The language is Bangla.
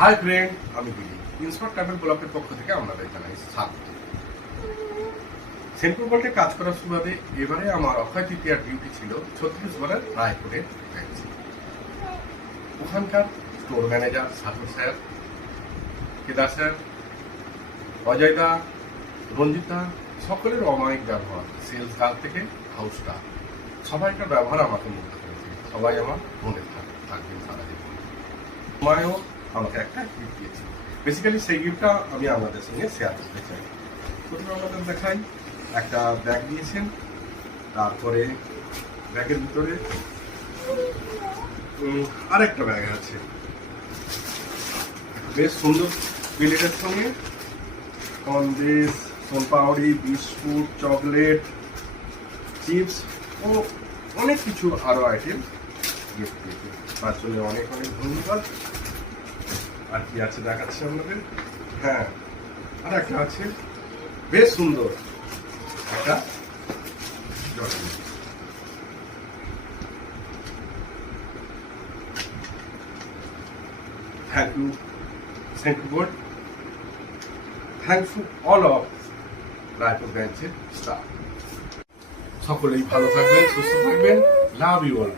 হাই ফ্রেন্ড, আমি বিলি ইন্সপায়ার ট্রাভেল ব্লকের পক্ষ থেকে আপনাদের জানাই স্বাগত। সেন্ট্রাল কোর্টে কাজ করার সুবাদে এবারে আমার অক্ষয় তৃতীয়ার ডিউটি ছিল ছত্তিশগড়ের রায়পুরে ব্রাঞ্চে। ওখানকার স্টোর ম্যানেজার সাধু স্যার, কেদার স্যার, অজয় দা, রঞ্জিতা সকলের অমায়িক ব্যবহার, সেলস গার্ল থেকে হাউস স্টাফ, সবাইকার ব্যবহার আমাকে মুগ্ধ করেছে। সবাই আমার মনে থাকবেন সারা জীবন। সময়ও আমাকে একটা গিফট দিয়েছে। বেসিক্যালি সেই গিফটটা আমি আপনাদের সঙ্গে শেয়ার করতে চাই। প্রথমে আপনাদের দেখাই, একটা ব্যাগ দিয়েছেন, তারপরে ব্যাগের ভিতরে আরেকটা ব্যাগ আছে বেশ সুন্দর বিলেটের সঙ্গে sandesh, soan papdi, biscuit, chocolate, chips ও অনেক কিছু আরো আইটেম গিফট দিয়েছে। তার জন্য অনেক অনেক ধন্যবাদ। আর কি আছে দেখাচ্ছি আপনাদের। হ্যাঁ, আর একটা আছে বেশ সুন্দর একটা জলের thank you central court, thanks to all of Raipur ব্রাঞ্চের স্টাফ। সকলেই ভালো থাকবেন, সুস্থ থাকবেন। Love you all.